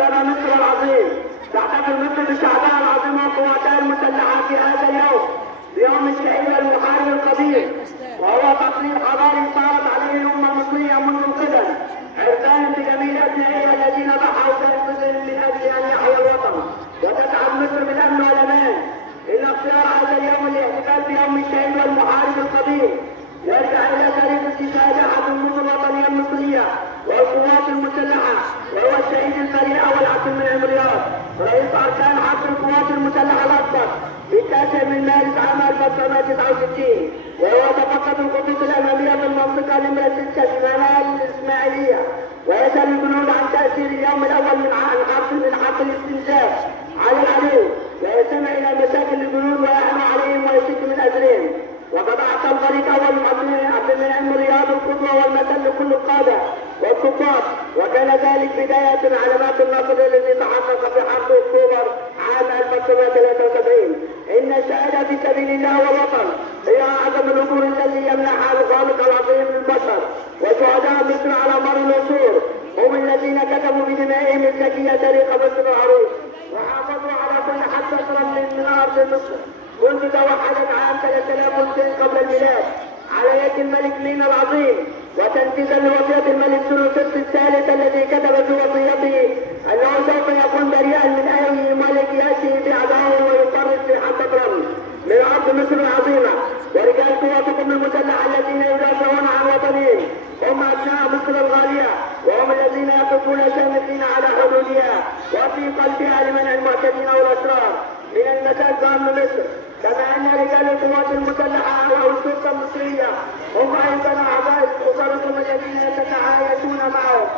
شباب مصر العظيم، تحتفل مصر بشعبها العظيم وقواتها المسلحة في هذا اليوم بيوم الشهيد المحارب القدير، وهو تقليد حضاري صارت عليه الأمة المصرية منذ القدم، عرفانا بجميع أبنائها الذين ضحوا بأنفسهم من أجل أن يحيا الوطن، وتسعد مصر بالأمن والأمان. إن اختيار هذا اليوم للاحتفال بيوم الشهيد والمحارب القدير يرجع إلى تاريخ استشهاد أحد النظم الوطنية المصرية والقوات المسلحة، وهو الشهيد البريء أول عبد المنعم رياض، رئيس أركان حرب القوات المسلحة الأكبر في 9 من مارس عام 1969، وهو تفقد الخطوط الأمامية في المنطقة نمرة 6 شمال الإسماعيلية، ويسأل الجنود عن تأثير اليوم الأول من حرب الاستنزاف على العدو، ويستمع إلى مشاكل الجنود ويحنو عليهم ويشد من أجرهم. وقد أعطى الفريق أول عبد المنعم رياض القدوة والمثل لكل القادة والضباط، وكان ذلك بداية علامات النصر الذي تحقق في حرب أكتوبر عام 1973. إن الشهادة في سبيل الله والوطن هي أعظم الأجور التي يمنحها الخالق العظيم للبشر، وشهداء مصر على مر العصور هم الذين كتبوا بدمائهم الزكية تاريخ مصر العريق، وحافظوا على كل حبة رمل من أرض مصر منذ توحدت عام 3200 قبل الميلاد على يد الملك مينا العظيم، وتنفيذا لوصية الملك سنوسرت الثالث الذي كتب في وصيته أنه سوف يكون بريئا من أي ملك يأتي بعداه ويقرر في حبة رمل من أرض مصر العظيمة. ورجال قواتكم المسلحة الذين يدافعون عن وطنهم هم أبناء مصر الغالية، وهم الذين يقفون شامخين على حدودها وفي قلبها لمنع المعتدين والأشرار من المساس بأمن مصر. كما أن رجال القوات المسلحة والشرطة المصرية هم أيضا أعضاء أسرتهم الذين يتعايشون معهم